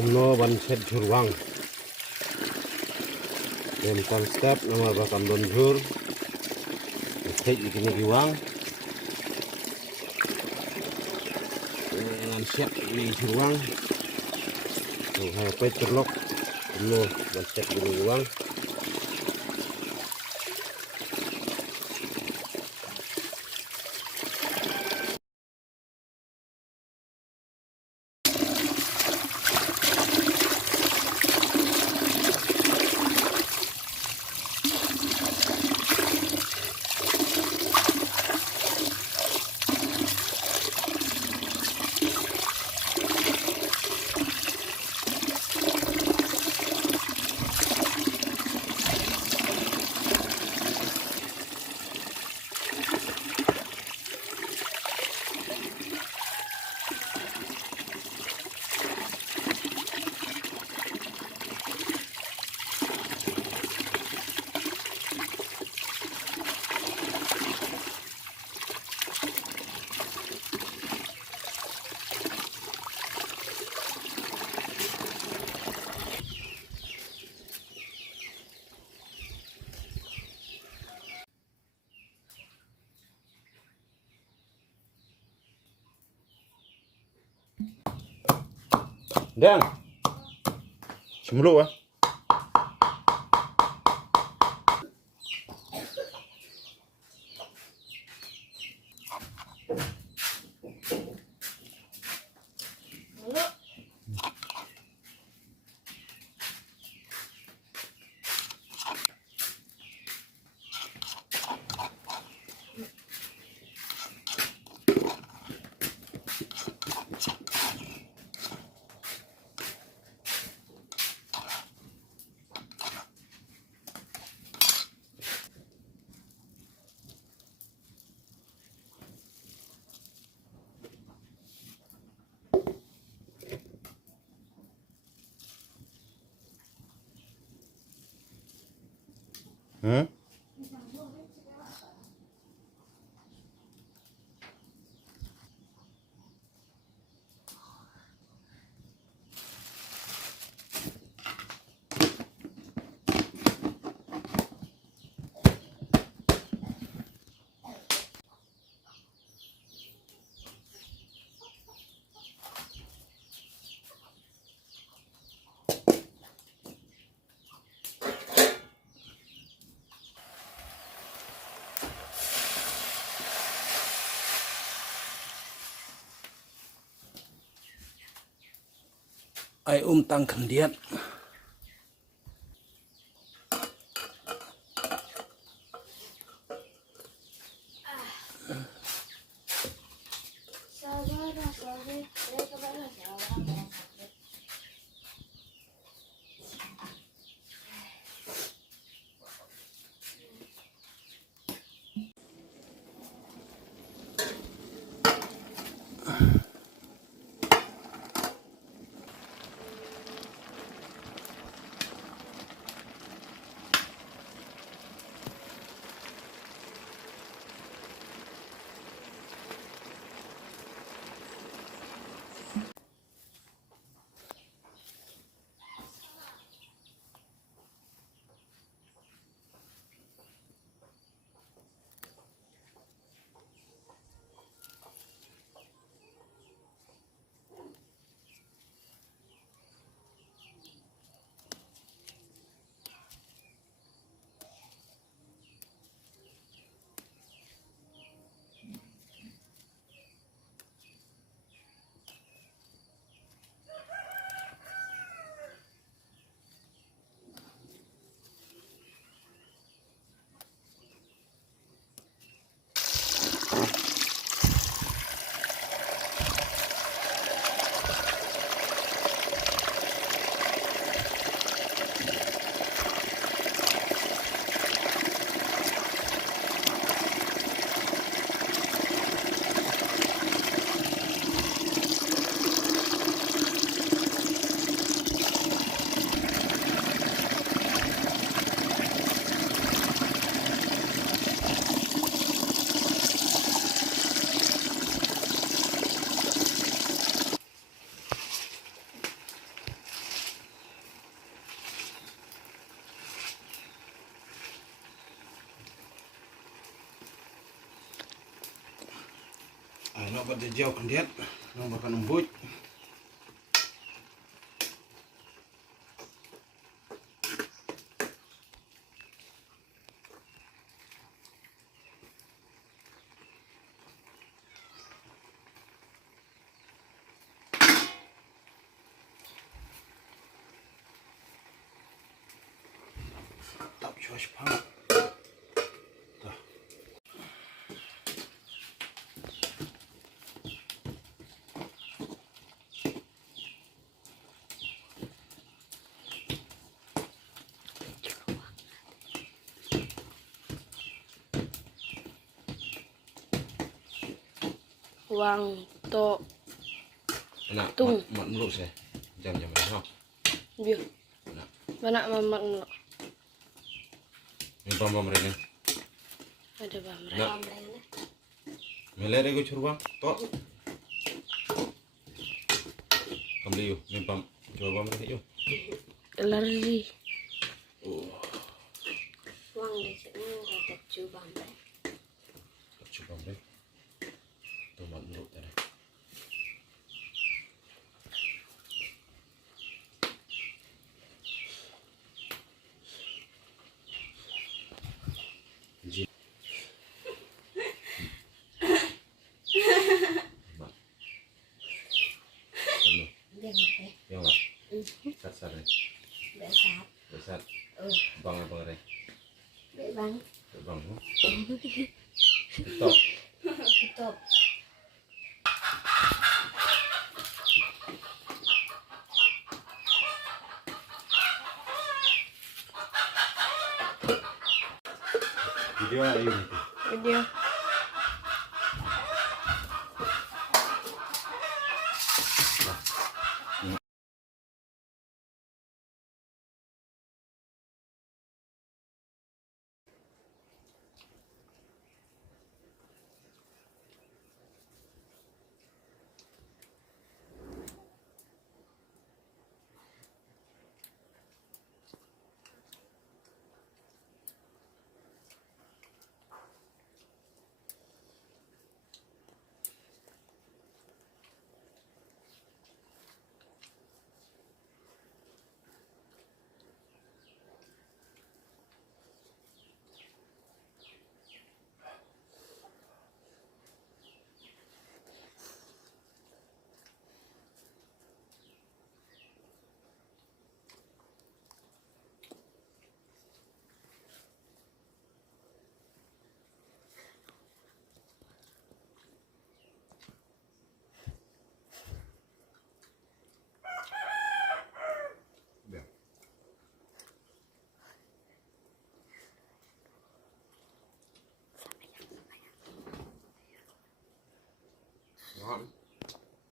Kumno ban set jurwang. Dem konsep nama bakam don jur. Set ikini giwang. Dengan siap di jurwang. Tuh HP terlok. Kumno ban set ikini giwang. Dan semulu ah. Ai tang kendian. nak buat dia jauh kendiat, nak makan embut. Tak cuaca panas. Dah. Wang to Nak Tung. mat meluk saya. Jam-jam ni ha. biar Nak. mana mamak nak Ni bam rene. ada bamra. Nak. Melere ko churwa. To. Kamli yo. Ni bam. Coba bam rene yo. Lari Wang để sẽ mua tập chú bằng đấy. Coba bam rene. Tu mat meluk tadi. Đừng phải Yang lah. Sat-sat ni. để sạp. Besar. Ừ, Bang apa ni? để bắn. Bang. Stop. Top. Video ayo. video